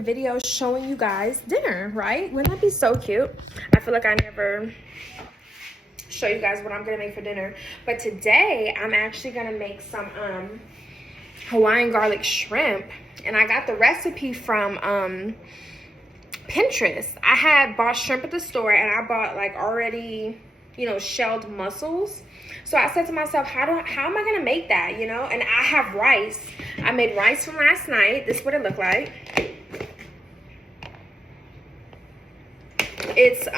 a video showing you guys dinner, right? Wouldn't that be so cute? I feel like I never show you guys what I'm gonna make for dinner. But today I'm actually gonna make some Hawaiian garlic shrimp, and I got the recipe from Pinterest. I had bought shrimp at the store, and I bought like already, you know, shelled mussels. So I said to myself, how am I gonna make that, you know? And I have rice. I made rice from last night. This is what it looked like. It's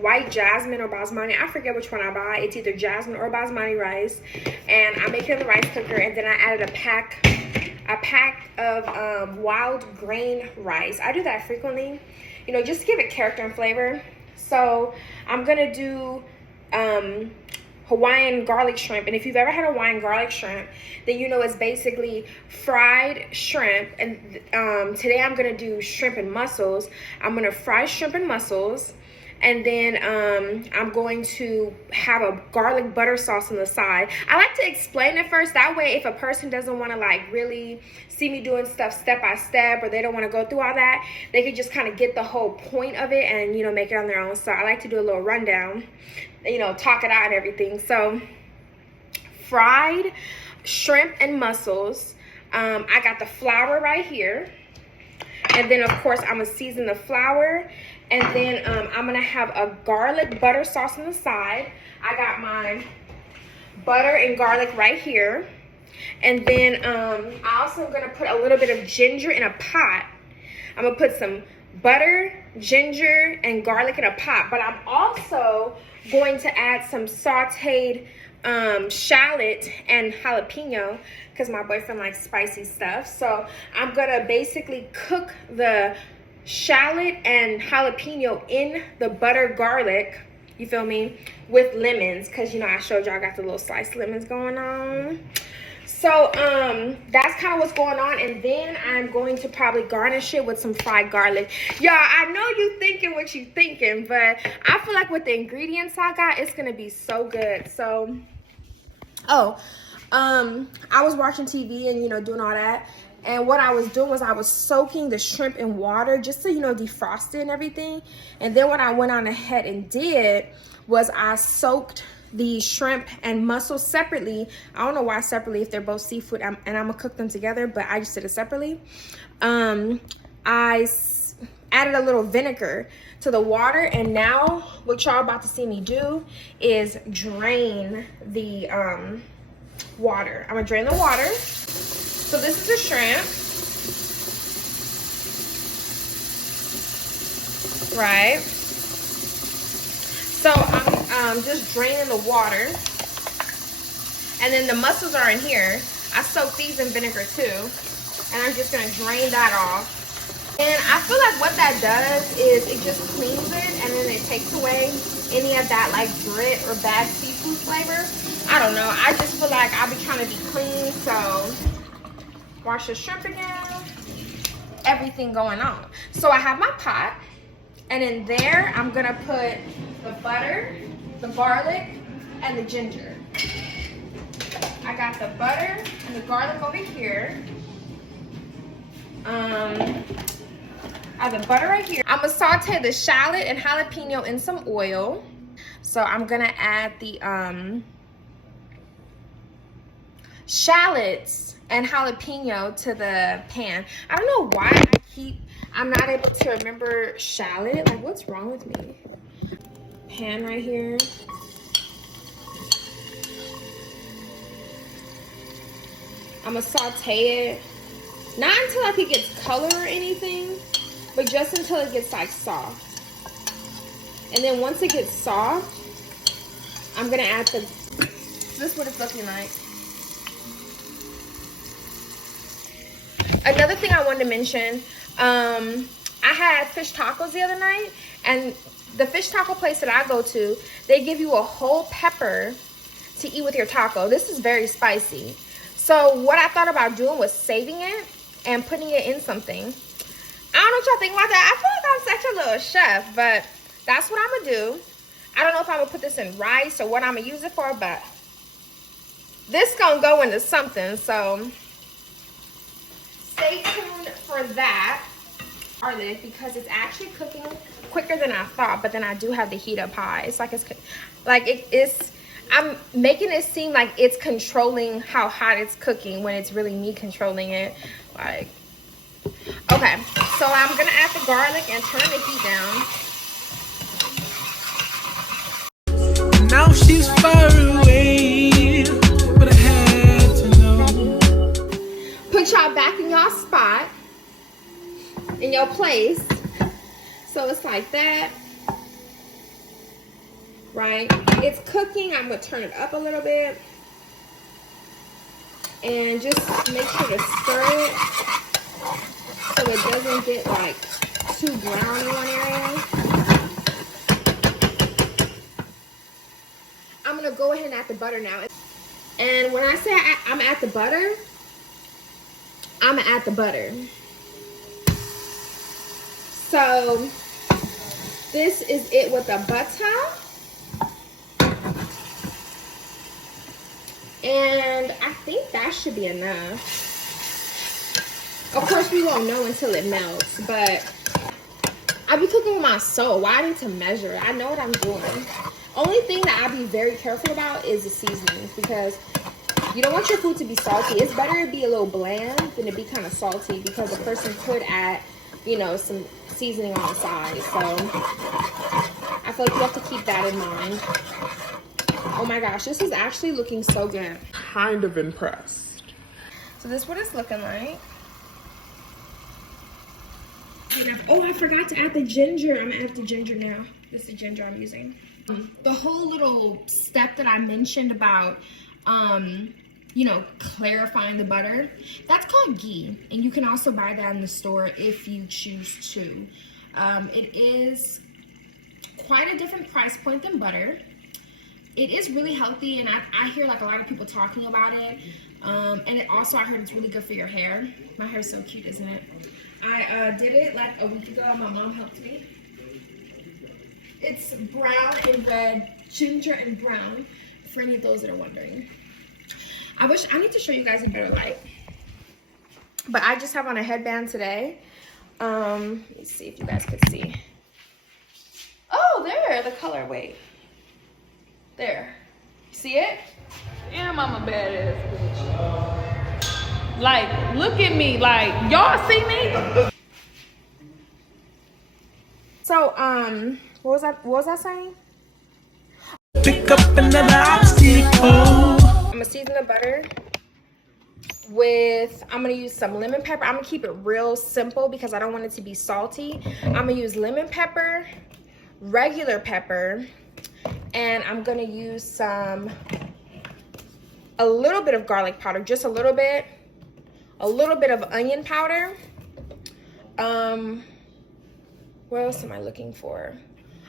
white jasmine or basmati. I forget which one I buy. It's either jasmine or basmati rice. And I make it in the rice cooker, and then I added a pack of wild grain rice. I do that frequently, you know, just to give it character and flavor. So I'm gonna do Hawaiian garlic shrimp, and if you've ever had Hawaiian garlic shrimp, then you know it's basically fried shrimp. And today I'm gonna do shrimp and mussels. I'm gonna fry shrimp and mussels, and then I'm going to have a garlic butter sauce on the side. I like to explain it first, that way if a person doesn't want to like really see me doing stuff step by step, or they don't want to go through all that, they could just kind of get the whole point of it and, you know, make it on their own. So I like to do a little rundown, you know, talk it out and everything. So fried shrimp and mussels. I got the flour right here, and then of course I'm gonna season the flour, and then I'm gonna have a garlic butter sauce on the side. I got my butter and garlic right here, and then I also am gonna put a little bit of ginger in a pot. I'm gonna put some butter, ginger, and garlic in a pot, but I'm also going to add some sauteed shallot and jalapeno, because my boyfriend likes spicy stuff. So I'm gonna basically cook the shallot and jalapeno in the butter garlic, you feel me, with lemons, because, you know, I showed y'all I got the little sliced lemons going on. So that's kind of what's going on, and then I'm going to probably garnish it with some fried garlic. Y'all, I know you thinking what you thinking, but I feel like with the ingredients I got, it's gonna be so good. So I was watching TV and, you know, doing all that, and what I was doing was I was soaking the shrimp in water just to, you know, defrost it and everything. And then what I went on ahead and did was I soaked the shrimp and mussels separately. I don't know why separately if they're both seafood, and I'm gonna cook them together, but I just did it separately. I added a little vinegar to the water, and now what y'all about to see me do is drain the water. I'm gonna drain the water. So this is the shrimp, right? So I'm just draining the water, and then the mussels are in here. I soaked these in vinegar too, and I'm just gonna drain that off. And I feel like what that does is it just cleans it, and then it takes away any of that like grit or bad seafood flavor. I don't know, I just feel like I'll be trying to be clean. So wash the shrimp again, everything going on. So I have my pot, and in there I'm gonna put the butter, the garlic, and the ginger. I got the butter and the garlic over here. I have the butter right here. I'm gonna saute the shallot and jalapeno in some oil. So I'm gonna add the shallots and jalapeno to the pan. I don't know why I'm not able to remember shallot. Like, what's wrong with me? Pan right here. I'm gonna saute it, not until like it gets color or anything, but just until it gets like soft. And then once it gets soft, I'm gonna add this is what it's looking like. Another thing I wanted to mention, I had fish tacos the other night, and the fish taco place that I go to, they give you a whole pepper to eat with your taco. This is very spicy. So what I thought about doing was saving it and putting it in something. I don't know what y'all think about that. I feel like I'm such a little chef, but that's what I'm gonna do. I don't know if I'm gonna put this in rice or what I'm gonna use it for, but this gonna go into something, so stay tuned for that. garlic because it's actually cooking quicker than I thought, but then I do have the heat up high. It's like it's I'm making it seem like it's controlling how hot it's cooking when it's really me controlling it. Like, okay, so I'm gonna add the garlic and turn the heat down. Now she's far away, but I had to know. Put y'all back in y'all spot, in your place. So it's like that, right? It's cooking. I'm gonna turn it up a little bit and just make sure to stir it so it doesn't get like too brown in one area. I'm gonna go ahead and add the butter now. And when I say I'm at the butter, I'm gonna add the butter. So this is it with the butter. And I think that should be enough. Of course, we won't know until it melts, but I be cooking with my soul. Why I need to measure it? I know what I'm doing. Only thing that I be very careful about is the seasonings, because you don't want your food to be salty. It's better to be a little bland than to be kind of salty, because a person could add, you know, some seasoning on the side. So I feel like you have to keep that in mind. Oh my gosh, this is actually looking so good. Kind of impressed. So this is what it's looking like. Oh, I forgot to add the ginger. I'm gonna add the ginger now. This is the ginger I'm using. The whole little step that I mentioned about, you know, clarifying the butter, that's called ghee. And you can also buy that in the store if you choose to. It is quite a different price point than butter. It is really healthy, and I hear like a lot of people talking about it. And it also, I heard it's really good for your hair. My hair is so cute, isn't it? I did it like a week ago. My mom helped me. It's brown and red, ginger and brown, for any of those that are wondering. I need to show you guys a better light. But I just have on a headband today. Let me see if you guys could see. Oh, there, the color, wait. There. See it? Damn, I'm a badass bitch. Like, look at me. Like, y'all see me? So, what was I saying? Pick up another obstacle. I'm gonna season the butter with, I'm gonna use some lemon pepper. I'm gonna keep it real simple because I don't want it to be salty. I'm gonna use lemon pepper, regular pepper, and I'm gonna use a little bit of garlic powder, just a little bit of onion powder. What else am I looking for?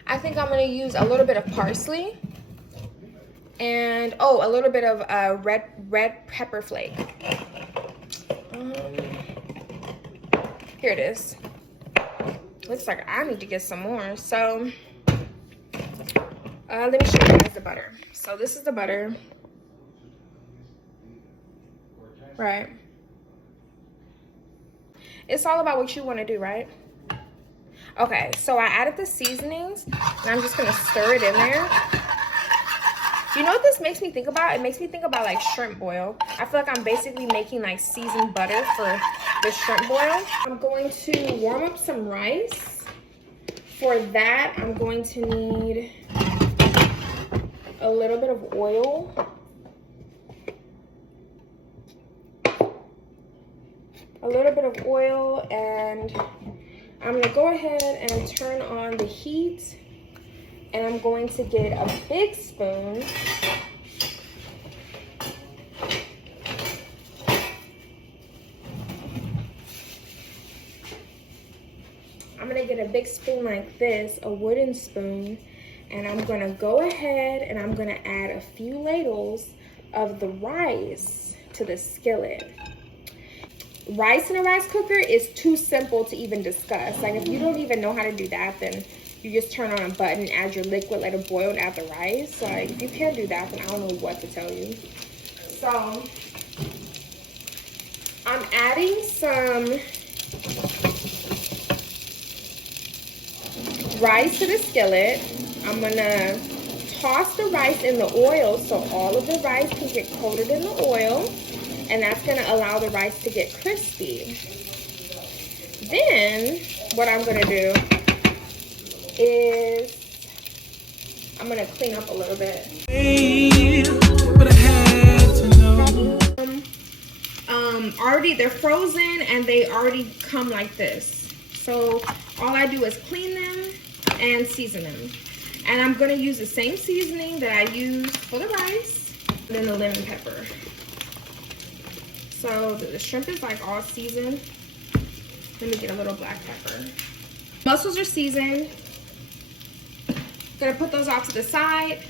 I think I'm gonna use a little bit of parsley and a little bit of red pepper flake. Here it is. Looks like I need to get some more. So let me show you guys the butter. So this is the butter. Right. It's all about what you want to do, right? Okay, so I added the seasonings, and I'm just gonna stir it in there. You know what this makes me think about? It makes me think about like shrimp boil. I feel like I'm basically making like seasoned butter for the shrimp boil. I'm going to warm up some rice. For that, I'm going to need a little bit of oil. A little bit of oil, and I'm gonna go ahead and turn on the heat, and I'm going to get a big spoon. I'm gonna get a big spoon like this, a wooden spoon, and I'm gonna go ahead and I'm gonna add a few ladles of the rice to the skillet. Rice in a rice cooker is too simple to even discuss. Like, if you don't even know how to do that, then you just turn on a button, add your liquid, let it boil, and add the rice. Like, if you can't do that, then I don't know what to tell you. So I'm adding some rice to the skillet. I'm gonna toss the rice in the oil so all of the rice can get coated in the oil, and that's gonna allow the rice to get crispy. Then what I'm gonna do is I'm gonna clean up a little bit. But I had to know. Already they're frozen and they already come like this. So all I do is clean them and season them. And I'm gonna use the same seasoning that I used for the rice, and then the lemon pepper. So the shrimp is like all seasoned. Let me get a little black pepper. Mussels are seasoned. Gonna put those off to the side.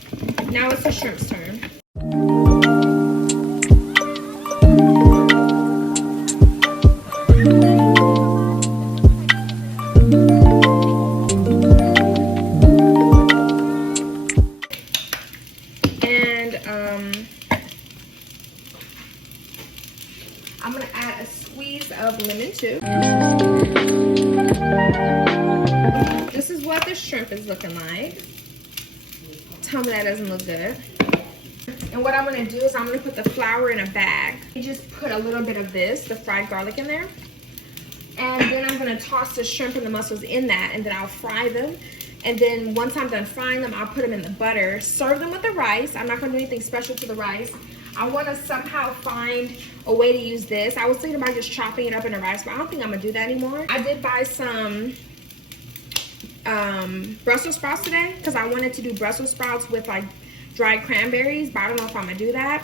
Now it's the shrimp's turn. I'm gonna add a squeeze of lemon too. This is what the shrimp is looking like. Tell me that doesn't look good. And what I'm gonna do is I'm gonna put the flour in a bag. You just put a little bit of this, the fried garlic in there. And then I'm gonna toss the shrimp and the mussels in that, and then I'll fry them. And then once I'm done frying them, I'll put them in the butter. Serve them with the rice. I'm not gonna do anything special to the rice. I wanna somehow find a way to use this. I was thinking about just chopping it up in the rice, but I don't think I'm gonna do that anymore. I did buy some Brussels sprouts today because I wanted to do Brussels sprouts with like dried cranberries, but I don't know if I'm gonna do that.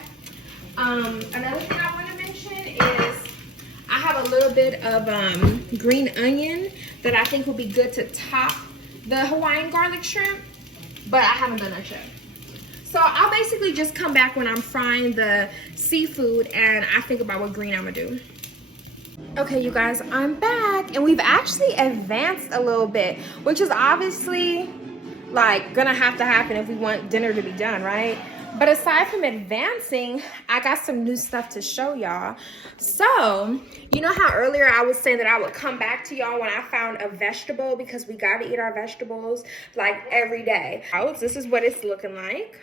Another thing I wanna mention is I have a little bit of green onion that I think will be good to top the Hawaiian garlic shrimp, but I haven't done that yet. So I'll basically just come back when I'm frying the seafood and I think about what green I'm gonna do. Okay, you guys, I'm back and we've actually advanced a little bit, which is obviously like gonna have to happen if we want dinner to be done, right? But aside from advancing, I got some new stuff to show y'all. So, you know how earlier I was saying that I would come back to y'all when I found a vegetable, because we gotta eat our vegetables like every day. This is what it's looking like.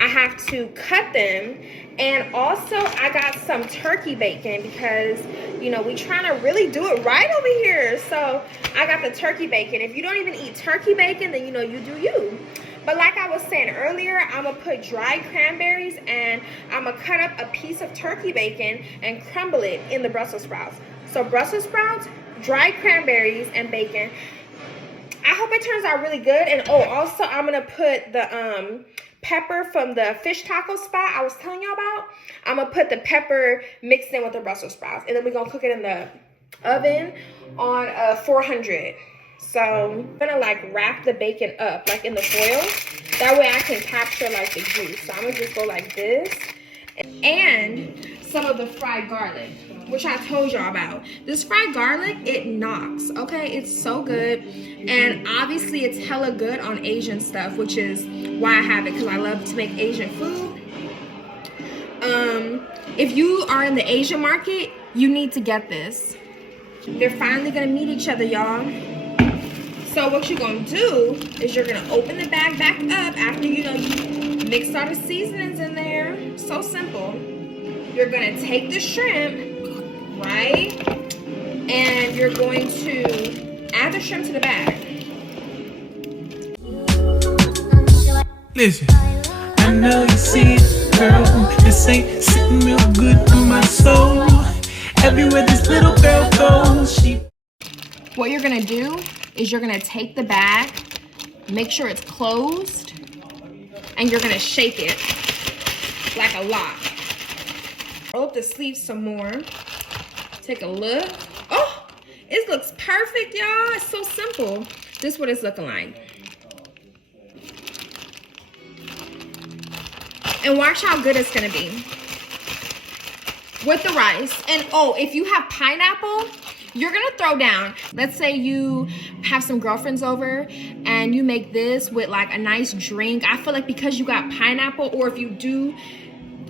I have to cut them, and also I got some turkey bacon because, you know, we trying to really do it right over here. So I got the turkey bacon. If you don't even eat turkey bacon, then you know, you do you. But like I was saying earlier, I'm gonna put dried cranberries and I'm gonna cut up a piece of turkey bacon and crumble it in the Brussels sprouts. So Brussels sprouts, dried cranberries, and bacon. I hope it turns out really good. And oh, also I'm gonna put the pepper from the fish taco spot I was telling y'all about. I'm gonna put the pepper mixed in with the Brussels sprouts, and then we're gonna cook it in the oven on 400. So I'm gonna like wrap the bacon up like in the foil. That way I can capture like the juice. So I'm gonna just go like this. And some of the fried garlic, which I told y'all about. This fried garlic, it knocks, okay? It's so good. And obviously it's hella good on Asian stuff, which is why I have it, because I love to make Asian food. If you are in the Asian market, you need to get this. They're finally gonna meet each other, y'all. So what you're gonna do is you're gonna open the bag back up after you mixed all the seasonings in there. So simple. You're gonna take the shrimp, right? And you're going to add the shrimp to the bag. Listen, I know you see it, girl. This ain't sitting real good in my soul. Everywhere this little girl goes, What you're gonna do is you're gonna take the bag, make sure it's closed, and you're gonna shake it like a lot. Roll up the sleeves some more. Take a look. Oh, it looks perfect, y'all. It's so simple. This is what it's looking like. And watch how good it's gonna be with the rice. And oh, if you have pineapple, you're gonna throw down. Let's say you have some girlfriends over and you make this with like a nice drink. I feel like because you got pineapple, or if you do,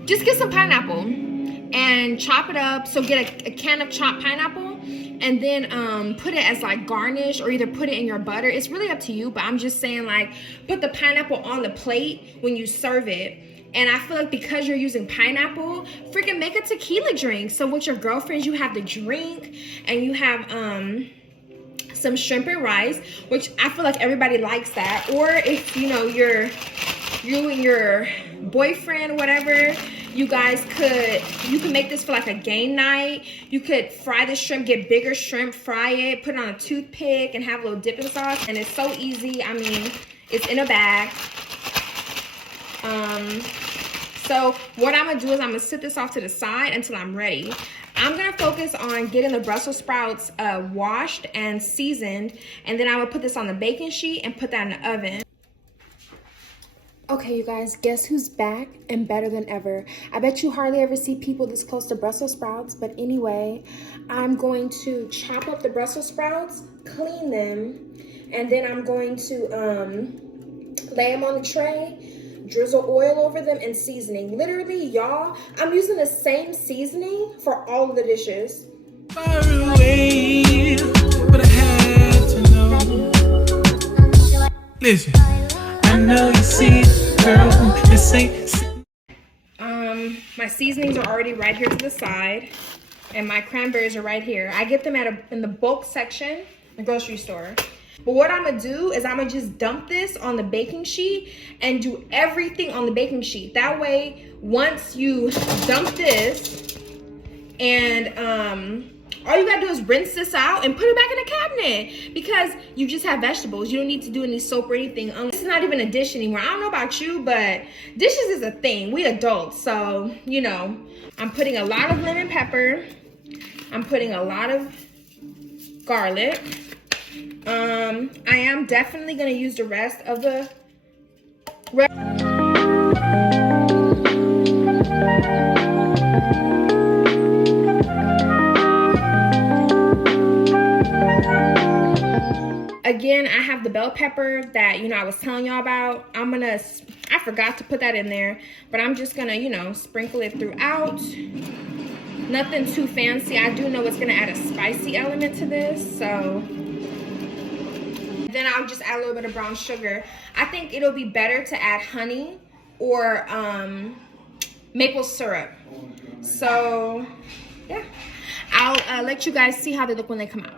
just get some pineapple and chop it up. So get a can of chopped pineapple and then put it as like garnish, or either put it in your butter. It's really up to you, but I'm just saying, like, put the pineapple on the plate when you serve it. And I feel like because you're using pineapple, freaking make a tequila drink. So with your girlfriends, you have the drink, and you have some shrimp and rice, which I feel like everybody likes that. Or if you know you and your boyfriend, whatever, you can make this for like a game night. You could fry the shrimp, get bigger shrimp, fry it, put it on a toothpick, and have a little dipping sauce. And it's so easy. I mean, it's in a bag. So what I'm gonna do is I'm gonna sit this off to the side until I'm ready. I'm gonna focus on getting the Brussels sprouts washed and seasoned, and then I'm gonna put this on the baking sheet and put that in the oven. Okay, you guys, guess who's back and better than ever? I bet you hardly ever see people this close to Brussels sprouts, but anyway, I'm going to chop up the Brussels sprouts, clean them, and then I'm going to lay them on the tray, drizzle oil over them, and seasoning. Literally, y'all, I'm using the same seasoning for all of the dishes. Far away, but I had to know. Listen, I know you see it, girl. This ain't. My seasonings are already right here to the side, and my cranberries are right here. I get them in the bulk section in the grocery store. But what I'm gonna do is I'm gonna just dump this on the baking sheet and do everything on the baking sheet. That way, once you dump this, and all you gotta do is rinse this out and put it back in the cabinet, because you just have vegetables. You don't need to do any soap or anything. This is not even a dish anymore. I don't know about you, but dishes is a thing. We adults, so you know. I'm putting a lot of lemon pepper. I'm putting a lot of garlic. I am definitely gonna use the rest of the Again, I have the bell pepper that, you know, I was telling y'all about. I forgot to put that in there, but I'm just gonna, you know, sprinkle it throughout. Nothing too fancy. I do know it's gonna add a spicy element to this, so. Then I'll just add a little bit of brown sugar. I think it'll be better to add honey or maple syrup. So, yeah. I'll let you guys see how they look when they come out.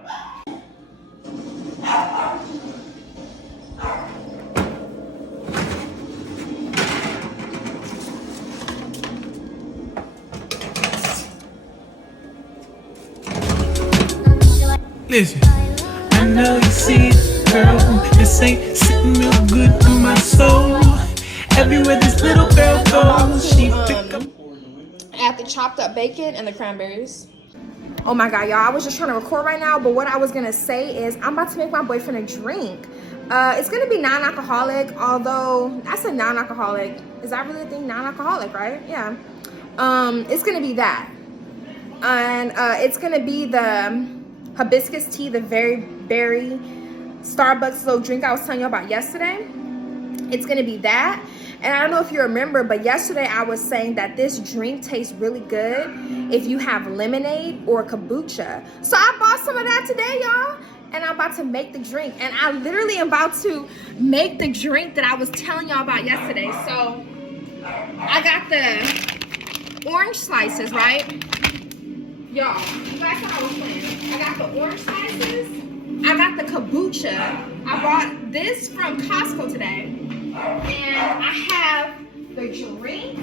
Listen, I know you see it, girl. This ain't sitting real good in my soul. Everywhere this little girl goes, she pick up. Add the chopped up bacon and the cranberries. Oh my God, y'all, I was just trying to record right now, but what I was gonna say is I'm about to make my boyfriend a drink. It's gonna be non-alcoholic, although I said non-alcoholic. Is that really a thing? Non-alcoholic, right? Yeah. It's gonna be that. And it's gonna be the hibiscus tea, the very berry Starbucks little drink I was telling you about yesterday. It's gonna be that. And I don't know if you remember, but yesterday I was saying that this drink tastes really good if you have lemonade or kombucha. So I bought some of that today, y'all, and I'm about to make the drink. And I literally am about to make the drink that I was telling y'all about yesterday. So I got the orange slices, right? Y'all, you guys saw I was playing. I got the orange slices. I got the kombucha. I bought this from Costco today. And I have the drink.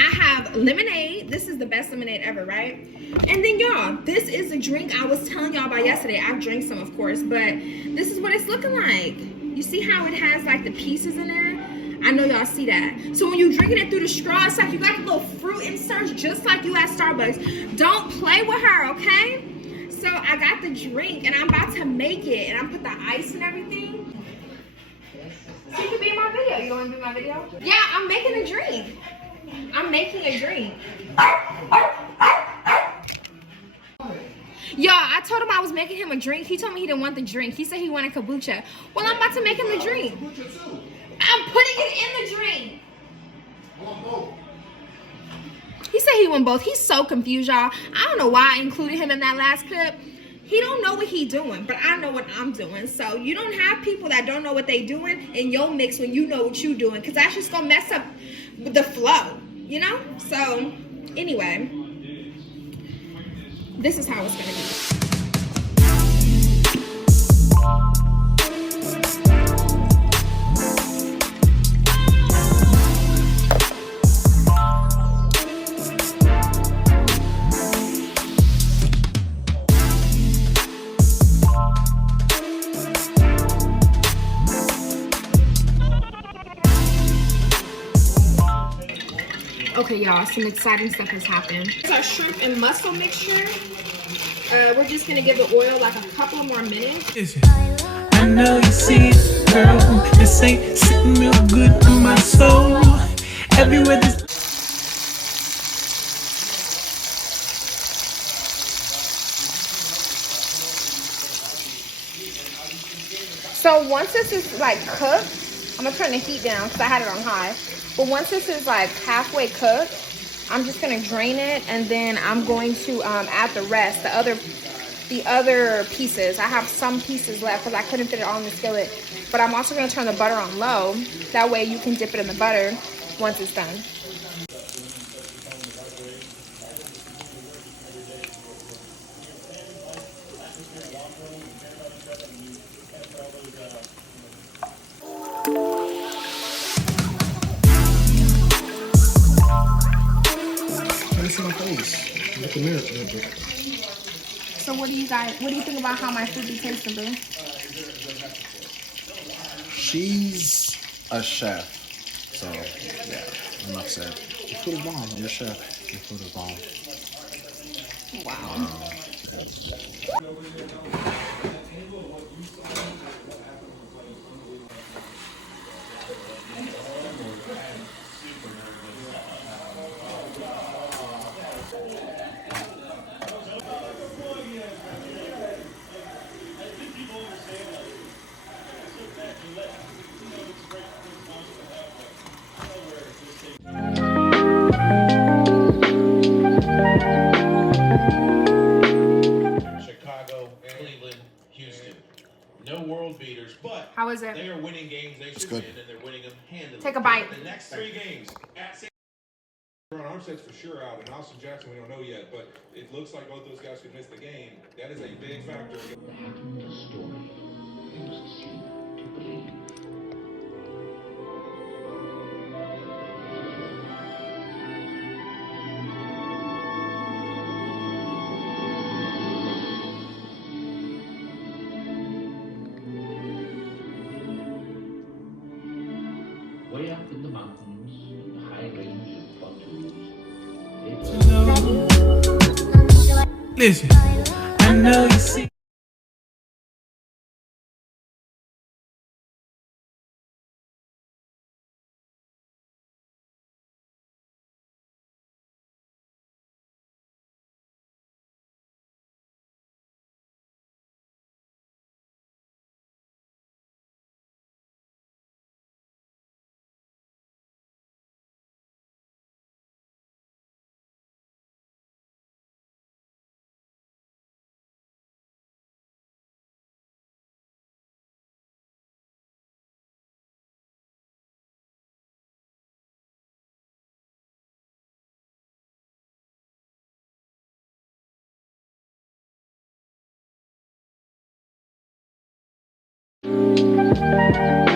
I have lemonade. This is the best lemonade ever, right? And then y'all, this is the drink I was telling y'all about yesterday. I drank some, of course, but this is what it's looking like. You see how it has like the pieces in there? I know y'all see that. So when you're drinking it through the straw, it's like you got little fruit inserts just like you at Starbucks. Don't play with her, okay? So I got the drink and I'm about to make it, and I put the ice and everything. So you can be in my video. You want to be in my video? Yeah, I'm making a drink. I'm making a drink. Y'all, I told him I was making him a drink. He told me he didn't want the drink. He said he wanted kombucha. Well, I'm about to make him the drink. I'm putting it in the drink. He said he won both. He's so confused, y'all. I don't know why I included him in that last clip. He don't know what he doing, but I know what I'm doing. So you don't have people that don't know what they doing in your mix when you know what you doing, because that's just gonna mess up the flow, you know? So anyway, this is how it's gonna be. Okay, y'all, some exciting stuff has happened. It's our shrimp and mussel mixture. We're just gonna give the oil like a couple more minutes. Listen, I know you see it, girl. This ain't sitting real good in my soul. Everywhere this. So once this is like cooked, I'm gonna turn the heat down because I had it on high. But once this is like halfway cooked, I'm just gonna drain it, and then I'm going to add the rest, the other pieces. I have some pieces left because I couldn't fit it all in the skillet. But I'm also gonna turn the butter on low. That way you can dip it in the butter once it's done. So what do you think about how my food be tasting, boo? She's a chef, so yeah, enough said. Your food is bomb. You're a chef. Your food is bomb. Wow. Chicago, Cleveland, Houston. No world beaters, but How is it? they are winning games they should good. win, and they're winning them handily. Take a bite. The next 3 games at San Ron Armstead's for sure out, and Austin Jackson we don't know yet, but it looks like both those guys could miss the game. That is a big factor. Way up in the mountains, in the high range of plateaus, Listen, I know you see. Thank you.